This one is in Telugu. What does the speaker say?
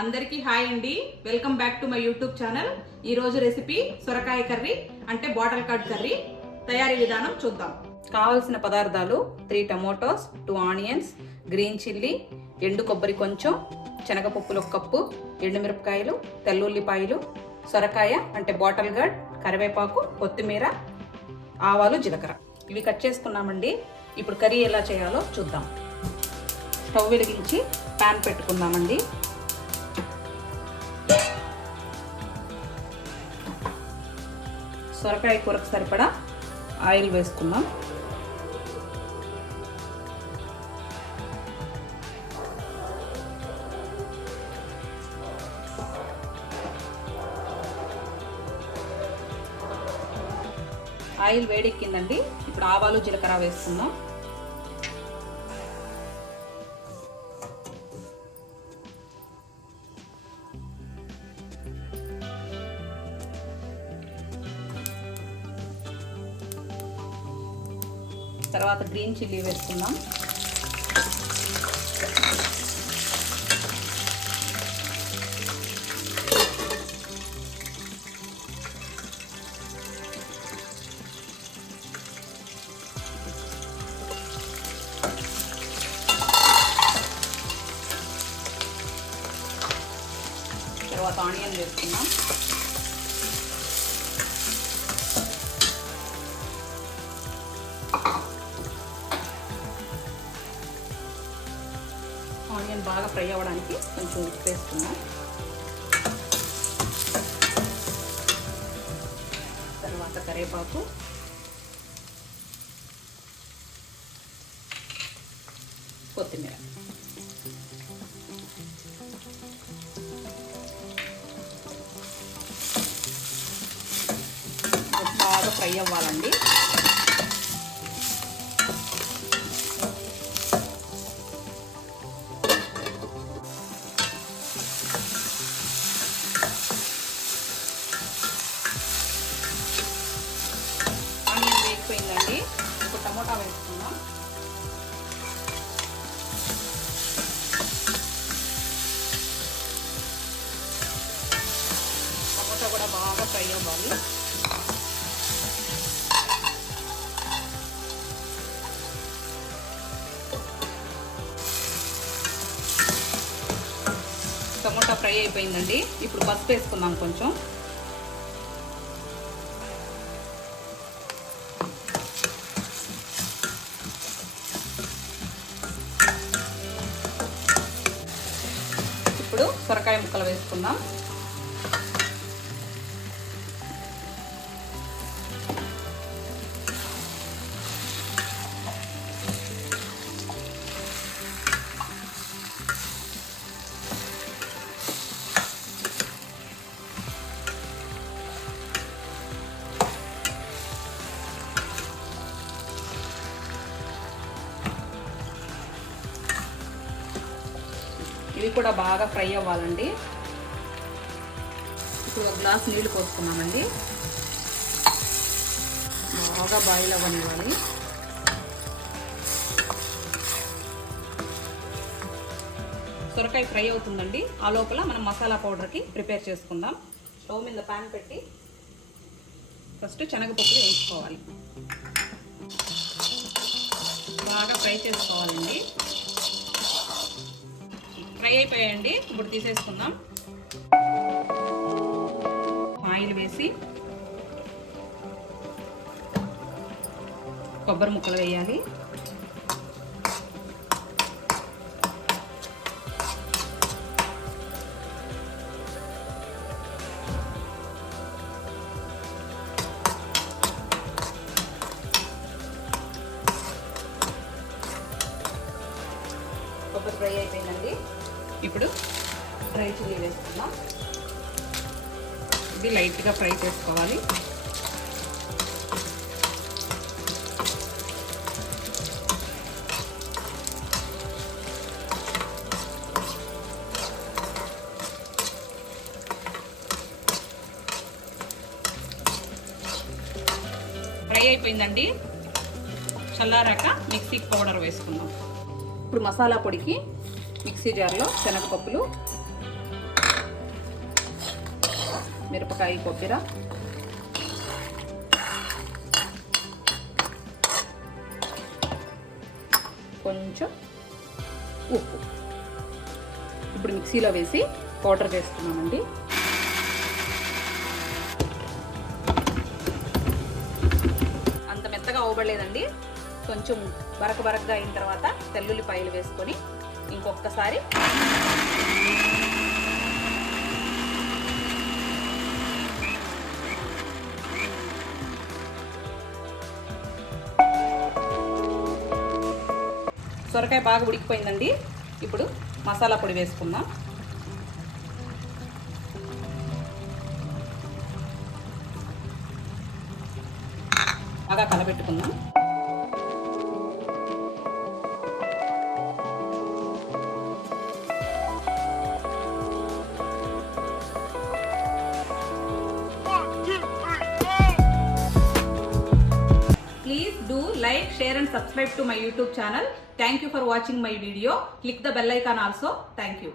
అందరికీ హాయ్ అండి. Welcome back to my YouTube channel. ఈ రోజు రెసిపీ సొరకాయ కర్రీ అంటే బాటిల్ కట్ కర్రీ. తయారీ విధానం చూద్దాం. కావాల్సిన పదార్థాలు 3 టమోటోస్, 2 ఆనియన్స్, గ్రీన్ చిల్లీ, ఎండు కొబ్బరి కొంచెం, శనగపప్పులు 1 కప్పు, ఎండుమిరపకాయలు, తెల్లుల్లిపాయలు, సొరకాయ అంటే బాటిల్ గడ్, కరివేపాకు, కొత్తిమీర, ఆవాలు, జీలకర్ర. ఇవి కట్ చేసుకున్నామండి. ఇప్పుడు కర్రీ ఎలా చేయాలో చూద్దాం. స్టవ్ వెలిగించి ప్యాన్ పెట్టుకుందామండి. సొరకాయ కూరకు సరిపడా ఆయిల్ వేసుకుందాం. ఆయిల్ వేడెక్కిందండి. ఇప్పుడు ఆవాలు, జీలకర్ర వేసుకుందాం. తర్వాత గ్రీన్ చిల్లీ వేసుకుందాం. తర్వాత ఆనియన్ వేసుకుందాం. ఆనియన్ బాగా ఫ్రై అవ్వడానికి కొంచెం ఉప్పు వేసుకుందాం. తర్వాత కరివేపాకు, కొత్తిమీర. బాగా ఫ్రై అవ్వాలండి. ఆనియన్ వేగిపోయిందండి. ఇప్పుడు టమోటా వేసుకుందాం. టమోటా కూడా బాగా ఫ్రై అవ్వాలి. టమోటా ఫ్రై అయిపోయిందండి. ఇప్పుడు పసుపు వేసుకుందాం కొంచెం. ఇప్పుడు సొరకాయ ముక్కలు వేసుకుందాం. ఇవి కూడా బాగా ఫ్రై అవ్వాలండి. ఇప్పుడు 1 గ్లాస్ నీళ్లు పోసుకున్నామండి. బాగా బాయిల్ అవ్వనివ్వాలి. సొరకాయ ఫ్రై అవుతుందండి. ఆ లోపల మనం మసాలా పౌడర్కి ప్రిపేర్ చేసుకుందాం. స్టవ్ మీద ప్యాన్ పెట్టి ఫస్ట్ శనగపప్పులు వేసుకోవాలి. బాగా ఫ్రై చేసుకోవాలండి. ఫ్రై అయిపోయాయండి. ఇప్పుడు తీసేసుకుందాం. ఆయిల్ వేసి కొబ్బరి ముక్కలు వేయాలి. కొబ్బరి ఫ్రై అయిపోయిందండి. ఇప్పుడు డ్రై చిల్లీ వేసుకుందాం. ఇది లైట్గా ఫ్రై చేసుకోవాలి. ఫ్రై అయిపోయిందండి. చల్లారాక మిక్సీకి పౌడర్ వేసుకుందాం. ఇప్పుడు మసాలా పొడికి మిక్సీ జార్లో శనగపప్పులు, మిరపకాయ కొబ్బరి, కొంచెం ఉప్పు. ఇప్పుడు మిక్సీలో వేసి పౌడర్ వేస్తున్నామండి. అంత మెత్తగా అవ్వబడలేదండి, కొంచెం బరకగా అయిన తర్వాత తెల్లుల్లిపాయలు వేసుకొని ఇంకొకసారి సొరకాయ బాగా ఉడికిపోయిందండి. ఇప్పుడు మసాలా పొడి వేసుకుందాం. బాగా కలబెట్టుకుందాం. Please do like, share and subscribe to my YouTube channel. Thank you for watching my video. Click the bell icon also. Thank you.